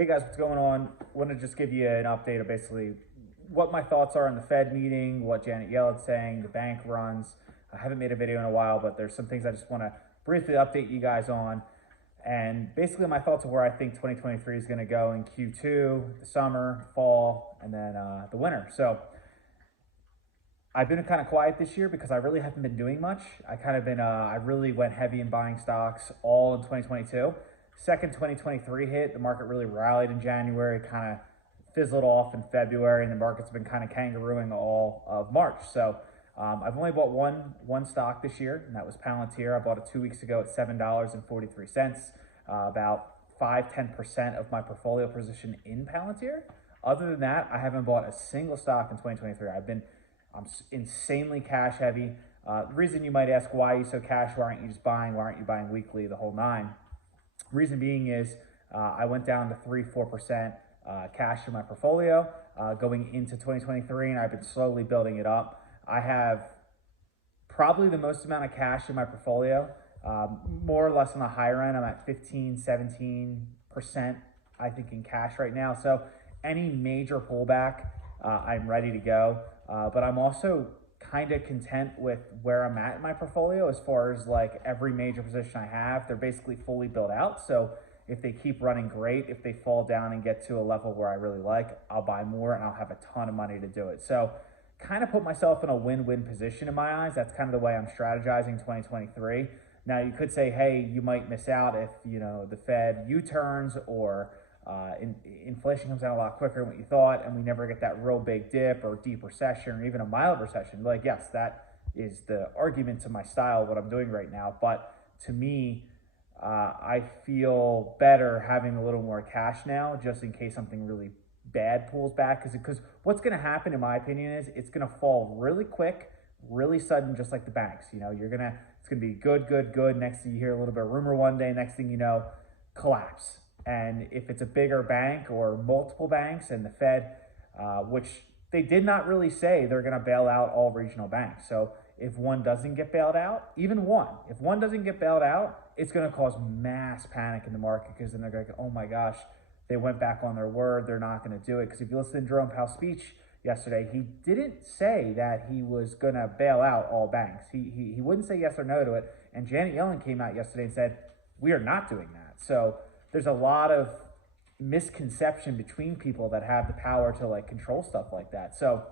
Hey guys, what's going on? Want to just give you an update of basically what my thoughts are on the Fed meeting, what Janet Yellen's saying, the bank runs. I haven't made a video in a while, but there's some things I just want to briefly update you guys on. And basically my thoughts of where I think 2023 is going to go in Q2, the summer, fall, and then the winter. So I've been kind of quiet this year because I really haven't been doing much. I really went heavy in buying stocks all in 2022. Second 2023 hit, the market really rallied in January, kind of fizzled off in February, and the market's been kind of kangarooing all of March. So I've only bought one stock this year, and that was Palantir. I bought it 2 weeks ago at $7.43, about 5-10% of my portfolio position in Palantir. Other than that, I haven't bought a single stock in 2023. I'm insanely cash heavy. The reason you might ask, why are you so cash? Why aren't you just buying? Why aren't you buying weekly, the whole nine? Reason being is I went down to 3-4% cash in my portfolio going into 2023, and I've been slowly building it up. I have probably the most amount of cash in my portfolio, more or less on the higher end. I'm at 15-17%, I think, in cash right now. So any major pullback, I'm ready to go. But I'm also kind of content with where I'm at in my portfolio as far as like every major position I have, they're basically fully built out. So if they keep running, great. If they fall down and get to a level where I really like, I'll buy more and I'll have a ton of money to do it. So kind of put myself in a win-win position in my eyes. That's kind of the way I'm strategizing 2023. Now you could say, hey, you might miss out if, the Fed U-turns or inflation comes down a lot quicker than what you thought, and we never get that real big dip or deep recession or even a mild recession. Like, yes, that is the argument to my style, what I'm doing right now. But to me, I feel better having a little more cash now, just in case something really bad pulls back. Because what's going to happen, in my opinion, is it's going to fall really quick, really sudden, just like the banks. It's going to be good, good, good. Next thing you hear a little bit of rumor one day, next thing you know, collapse. And if it's a bigger bank or multiple banks and the Fed, which they did not really say they're going to bail out all regional banks. So if one doesn't get bailed out, if one doesn't get bailed out, it's going to cause mass panic in the market, because then they're going to go, oh my gosh, they went back on their word. They're not going to do it. Because if you listen to Jerome Powell's speech yesterday, he didn't say that he was going to bail out all banks. He wouldn't say yes or no to it. And Janet Yellen came out yesterday and said, we are not doing that. So there's a lot of misconception between people that have the power to like control stuff like that. So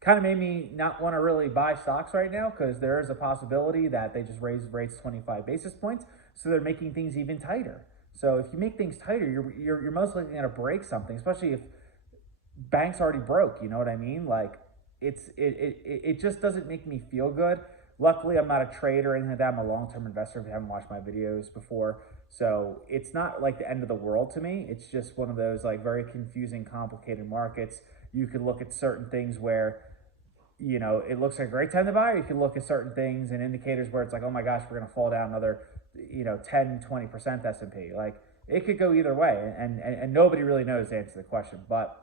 kind of made me not want to really buy stocks right now, because there is a possibility that they just raise rates 25 basis points. So they're making things even tighter. So if you make things tighter, you're most likely going to break something, especially if banks already broke. You know what I mean? Like it just doesn't make me feel good. Luckily, I'm not a trader or anything like that. I'm a long-term investor if you haven't watched my videos before. So it's not like the end of the world to me. It's just one of those like very confusing, complicated markets. You could look at certain things where, it looks like a great time to buy, or you can look at certain things and indicators where it's like, oh my gosh, we're going to fall down another, 10-20% S&P. Like, it could go either way, and nobody really knows the answer to the question. But,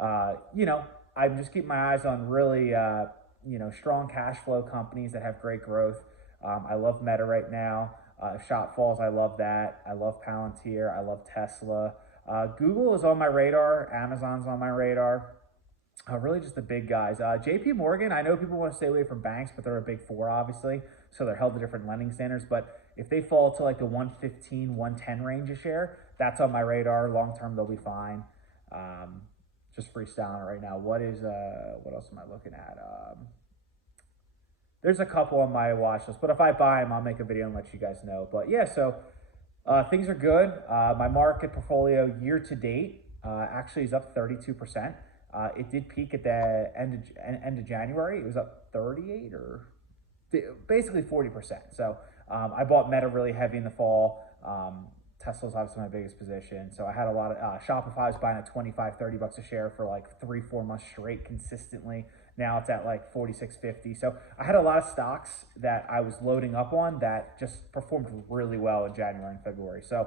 I'm just keeping my eyes on really, strong cash flow companies that have great growth. I love Meta right now. Shot falls, I love that. I love Palantir. I love Tesla. Google is on my radar. Amazon's on my radar. Really just the big guys. JP Morgan, I know people want to stay away from banks, but they're a big four, obviously. So they're held to different lending standards. But if they fall to like the 115, 110 range a share, that's on my radar. Long term, they'll be fine. Just freestyling right now. What else am I looking at? There's a couple on my watch list, but if I buy them, I'll make a video and let you guys know. But yeah, so things are good. My market portfolio year to date actually is up 32%. It did peak at the end of January. It was up 38 or basically 40%. So I bought Meta really heavy in the fall. Tesla's obviously my biggest position. So I had a lot of Shopify was buying at $25-30 a share for like 3-4 months straight consistently. Now it's at like 46.50. So I had a lot of stocks that I was loading up on that just performed really well in January and February. So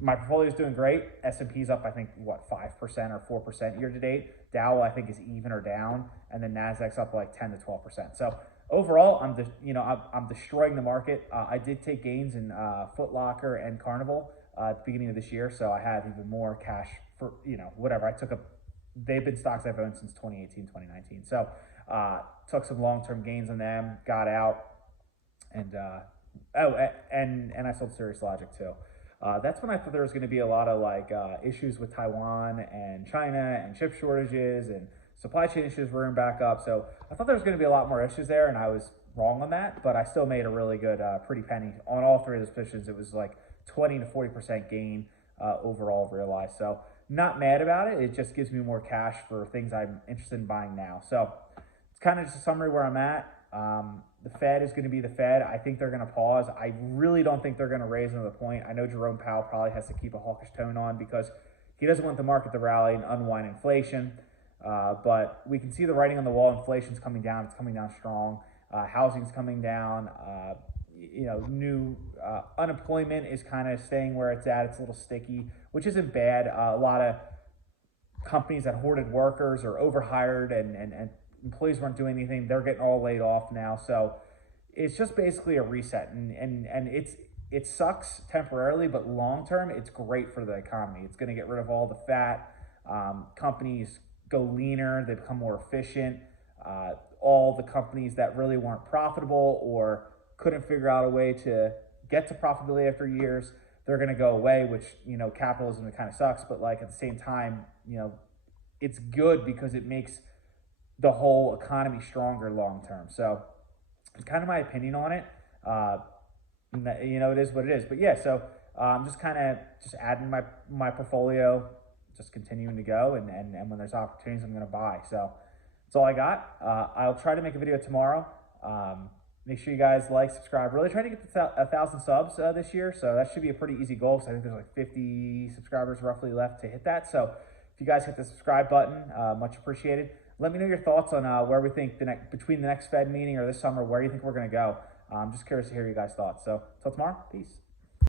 my portfolio is doing great. S&P's up, I think, 5% or 4% year to date. Dow, I think, is even or down, and then Nasdaq's up like 10 to 12%. So overall, I'm destroying the market. I did take gains in Foot Locker and Carnival. at the beginning of this year. So I have even more cash for, whatever. They've been stocks I've owned since 2018, 2019. So took some long-term gains on them, got out, and and I sold Cirrus Logic too. That's when I thought there was going to be a lot of issues with Taiwan and China and chip shortages and supply chain issues rearing back up. So I thought there was going to be a lot more issues there, and I was wrong on that. But I still made a really good pretty penny on all three of those positions. It was like 20 to 40% gain overall realized. So not mad about it. It just gives me more cash for things I'm interested in buying now. So it's kind of just a summary where I'm at. The Fed is going to be the Fed. I think they're going to pause. I really don't think they're going to raise another point. I know Jerome Powell probably has to keep a hawkish tone on because he doesn't want the market to rally and unwind inflation. But we can see the writing on the wall. Inflation's coming down. It's coming down strong. Housing's coming down. New unemployment is kind of staying where it's at. It's a little sticky, which isn't bad. A lot of companies that hoarded workers or overhired and employees weren't doing anything. They're getting all laid off now. So it's just basically a reset. And it sucks temporarily, but long term, it's great for the economy. It's going to get rid of all the fat. Companies go leaner. They become more efficient. All the companies that really weren't profitable or couldn't figure out a way to get to profitability after years, they're going to go away, which, capitalism, it kind of sucks. But at the same time, it's good because it makes the whole economy stronger long term. So it's kind of my opinion on it. It is what it is. But yeah, so I'm just adding my portfolio, just continuing to go, and when there's opportunities, I'm going to buy. So that's all I got. I'll try to make a video tomorrow. Make sure you guys like, subscribe. Really trying to get to 1,000 subs this year, so that should be a pretty easy goal. So I think there's 50 subscribers roughly left to hit that. So if you guys hit the subscribe button, much appreciated. Let me know your thoughts on where we think between the next Fed meeting or this summer, where you think we're going to go. I'm just curious to hear your guys' thoughts. So until tomorrow, peace.